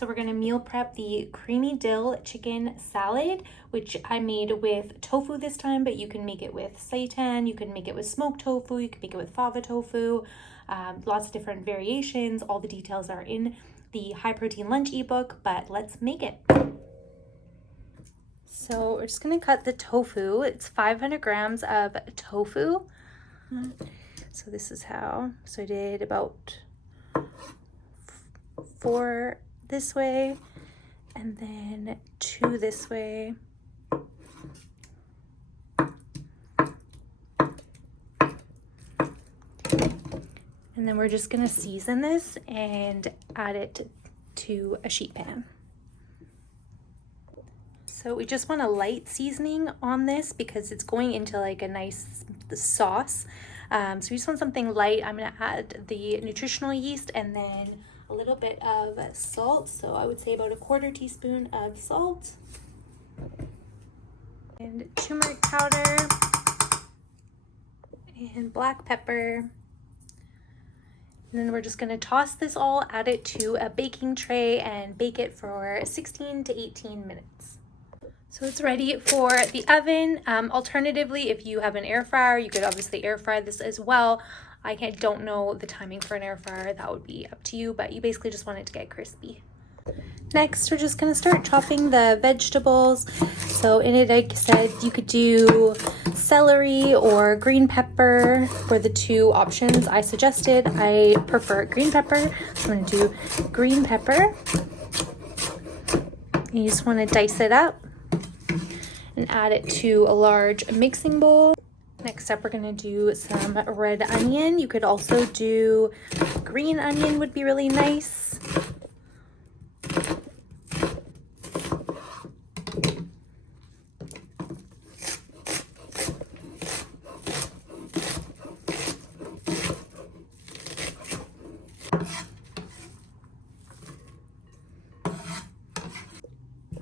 So we're gonna meal prep the creamy dill chicken salad, which I made with tofu this time, but you can make it with seitan, you can make it with smoked tofu, you can make it with fava tofu, lots of different variations. All the details are in the high protein lunch ebook, but let's make it. So we're just gonna cut the tofu. It's 500 grams of tofu. So this is how, so I did about 4 this way and then 2 this way. And then we're just gonna season this and add it to a sheet pan. So we just want a light seasoning on this because it's going into like a nice sauce. So we just want something light. I'm gonna add the nutritional yeast and then a little bit of salt. So I would say about 1/4 teaspoon of salt and turmeric powder and black pepper. And then we're just gonna toss this all, add it to a baking tray and bake it for 16 to 18 minutes. So it's ready for the oven. Alternatively, if you have an air fryer, you could obviously air fry this as well. I don't know the timing for an air fryer, that would be up to you, but you basically just want it to get crispy. Next, we're just gonna start chopping the vegetables. So in it, like I said, you could do celery or green pepper for the 2 options I suggested. I prefer green pepper, so I'm gonna do green pepper. You just wanna dice it up and add it to a large mixing bowl. Next up, we're gonna do some red onion. You could also do green onion, would be really nice.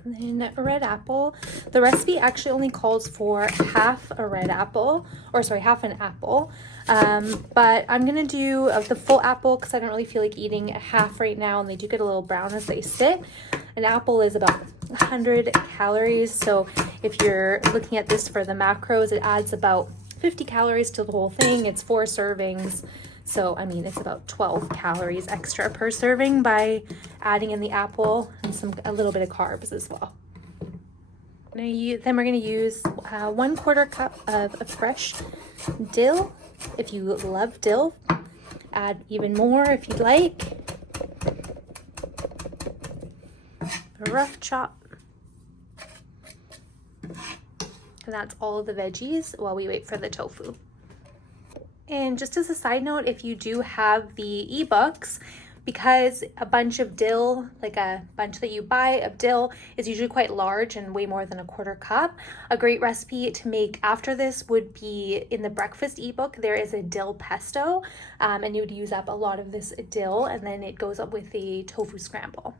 And then a red apple. The recipe actually only calls for half a red apple, or sorry, half an apple. But I'm gonna do the full apple because I don't really feel like eating half right now, and they do get a little brown as they sit. An apple is about 100 calories, so if you're looking at this for the macros, it adds about 50 calories to the whole thing. It's 4 servings. So, I mean, it's about 12 calories extra per serving by adding in the apple and a little bit of carbs as well. Then we're going to use 1/4 cup of fresh dill. If you love dill, add even more if you'd like. A rough chop. And that's all of the veggies while we wait for the tofu. And just as a side note, if you do have the ebooks, because a bunch of dill, like a bunch that you buy of dill, is usually quite large and way more than 1/4 cup, a great recipe to make after this would be in the breakfast ebook. There is a dill pesto, and you would use up a lot of this dill, and then it goes up with the tofu scramble.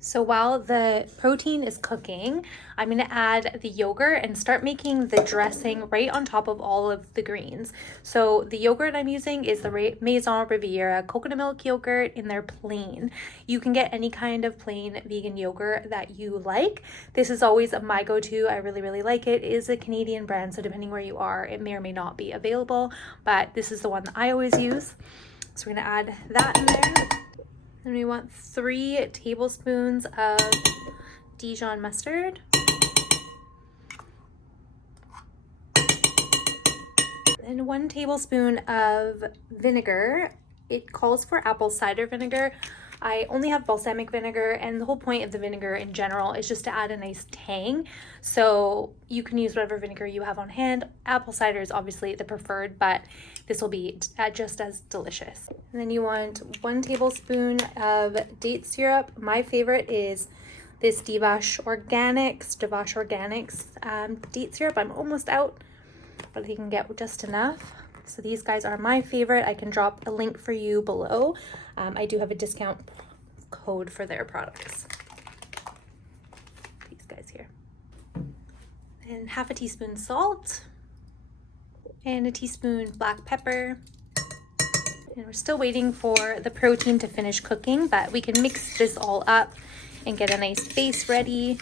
So while the protein is cooking, I'm gonna add the yogurt and start making the dressing right on top of all of the greens. So the yogurt I'm using is the Maison Riviera coconut milk yogurt in their plain. You can get any kind of plain vegan yogurt that you like. This is always my go-to. I really, really like it. It is a Canadian brand, so depending where you are, it may or may not be available, but this is the one that I always use. So we're gonna add that in there. And we want 3 tablespoons of Dijon mustard. And 1 tablespoon of vinegar. It calls for apple cider vinegar. I only have balsamic vinegar, and the whole point of the vinegar in general is just to add a nice tang. So you can use whatever vinegar you have on hand. Apple cider is obviously the preferred, but this will be just as delicious. And then you want 1 tablespoon of date syrup. My favorite is this Devash Organics date syrup. I'm almost out, but you can get just enough. So these guys are my favorite. I can drop a link for you below. I do have a discount code for their products. These guys here. And half a teaspoon salt. And a teaspoon black pepper. And we're still waiting for the protein to finish cooking, but we can mix this all up and get a nice base ready,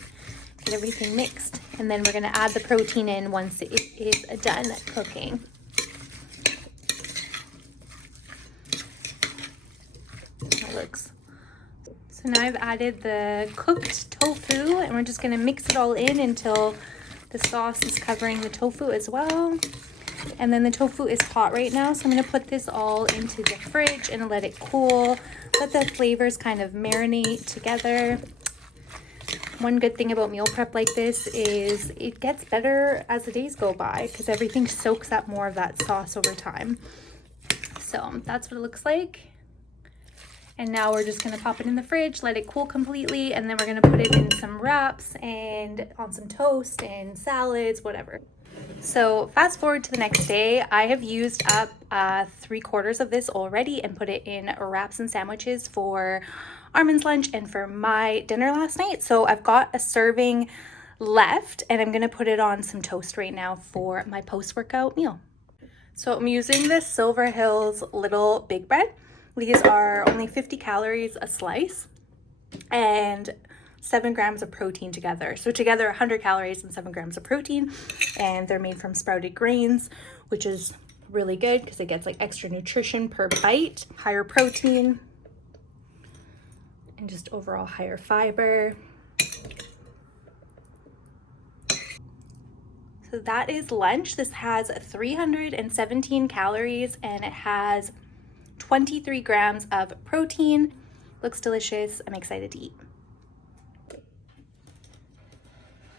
get everything mixed. And then we're gonna add the protein in once it is done cooking. That looks. So now I've added the cooked tofu, and we're just gonna mix it all in until the sauce is covering the tofu as well. And then the tofu is hot right now, so I'm gonna put this all into the fridge and let it cool, let the flavors kind of marinate together. One good thing about meal prep like this is it gets better as the days go by because everything soaks up more of that sauce over time. So that's what it looks like. And now we're just gonna pop it in the fridge, let it cool completely, and then we're gonna put it in some wraps and on some toast and salads, whatever. So fast forward to the next day, I have used up 3/4 of this already and put it in wraps and sandwiches for Armin's lunch and for my dinner last night. So I've got a serving left, and I'm gonna put it on some toast right now for my post-workout meal. So I'm using this Silver Hills Little Big Bread. These are only 50 calories a slice and 7 grams of protein together. So together 100 calories and 7 grams of protein, and they're made from sprouted grains, which is really good because it gets like extra nutrition per bite, higher protein, and just overall higher fiber. So that is lunch. This has 317 calories and it has 23 grams of protein. Looks delicious. I'm excited to eat.